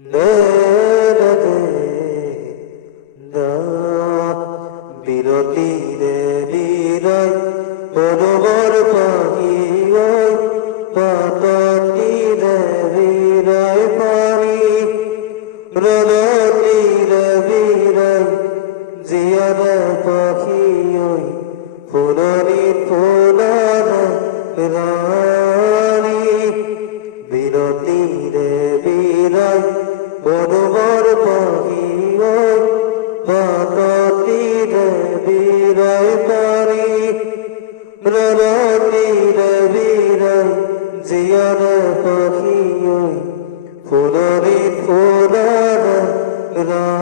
দে দে দে বিরতি রে বিরয় বড়বর পাখি ওই পাততি রে বিরয় পানি রলতি রে বিরয় জিয়ার পাখি ওই ফুলনি ফুলার রানী বিরতি রে বিরয় বড়বর পাখি ওই পাততি রে বিরয় পানি রলতি রে বিরয় জিয়ার পাখি ওই ফুলনি ফুলার রানী